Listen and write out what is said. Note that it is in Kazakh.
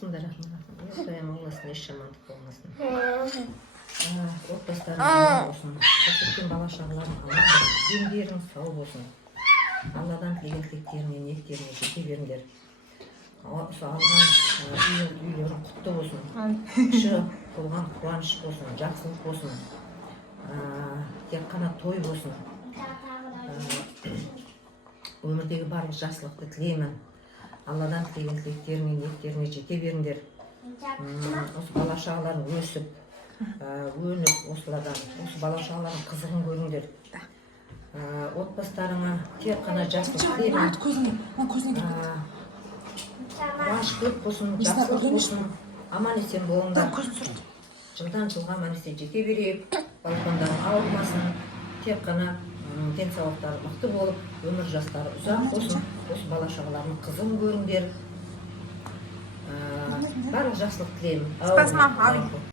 Bismillahirrahmanirrahim. Құдайым болмасын, еш жамандық болмасын. Отбасыларың аман болсын. Қосылған бала шағаларың аман болсын. Дендерің сау болсын. Алладан тілеген тілектеріңе, ниеттеріңе жете беріңдер. Осы алған үйлерің құтты болсын. Кіші болған қуаныш болсын, жақсылық болсын. Тек қана той болсын. Өмірдегі барлық жақсылықты тілеймін. Алладан тілеген тілектеріңе, ниеттеріңе жете беріңдер. Осы бала шағаларың өсіп, өніп, осы бала шағаларың қызығын көріңдер. Отбасыларыңа тек қана жақсылық тілеймін. Баш көп болсын, жақсылық болсын, аман есен болыңдар. Жылдан жылға аман есен жете берейік, балапандарың ауырмасын, тек қана денсаулықтары мықты болып, өмір жастары ұзақ болсын, осы бала шағаларының қызығын көріңдер. Барлық жақсылық тілеймін.